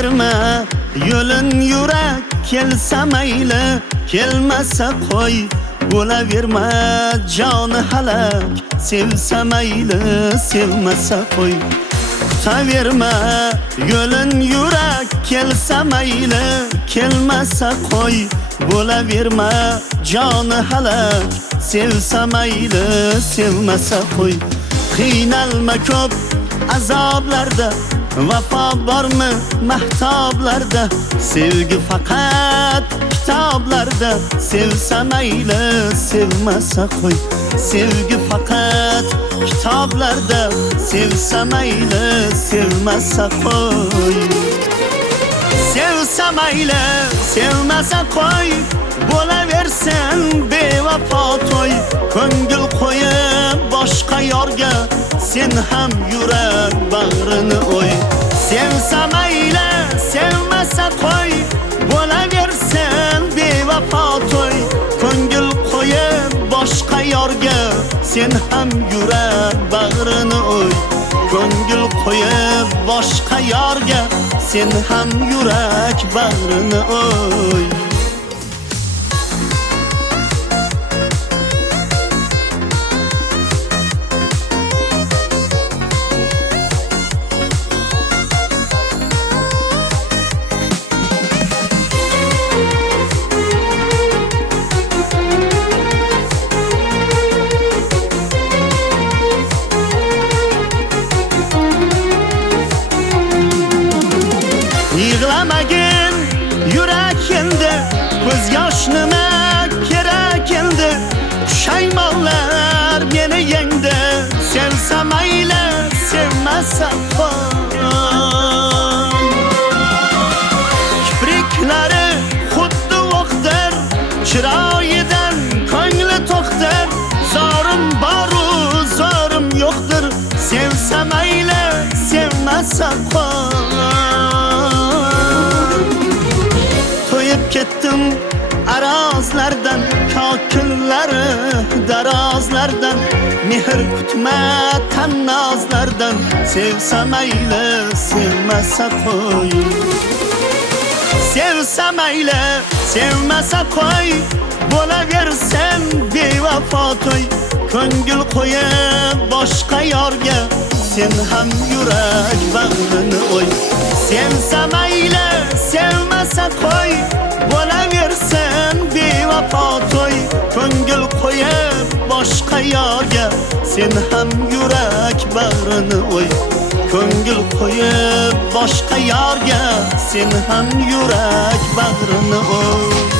tutaverma yo'lin yurak kelsa mayli kelmasa qo'y bo'laverma joni halak sevsa mayli sevmasa qo'y tutaverma yo'lin yurak kelsa mayli kelmasa qo'y bo'laverma joni halak sevsa mayli sevmasa qo'y qiynalma ko'p azoblarda vafo bormi mahtoblarda sevgi faqat kitoblarda sevsa mayli sevmasa qo'y sevgi faqat kitoblarda sevsa mayli sevmasa qo'y sevsa mayli sevmasa qo'y bo'laversin bevafo to'y ko'ngil qo'yib boshqa yorga sen ham yurak bag'rini o'y sevsa mayli sevmasa qo'y bo'laversin bevafo to'y ko'ngil qo'yib boshqa yorga sen ham yurak bag'rini o'y ko'ngil qo'yib boshqa yorga sen ham yurak bag'rini o'y Yig'lamagin yurak endi ko'z yosh nima kerak endi pushaymonlar meni yengdi sevsa mayli sevmasa qo'y kipriklari xuddi o'qdir chiroyidan ko'ngli to'qdir zorim boru zorim yo'qdir sevsa mayli sevmasa qo'y ketdim arazlardan kokillari darazlardan mehr kutma tannozlardan sevsa mayli sevmasa qo'y sevsa mayli sevmasa qo'y bo'laversin bevafo to'y ko'ngil qo'yib boshqa yorga sen ham yurak bag'rini o'y sevsa mayli sevmasa qo'y bo'laversin bevafo to'y ko'ngil qo'yib boshqa yorga sen ham yurak bag'rini o'y ko'ngil qo'yib boshqa yorga sen ham yurak bag'rini o'y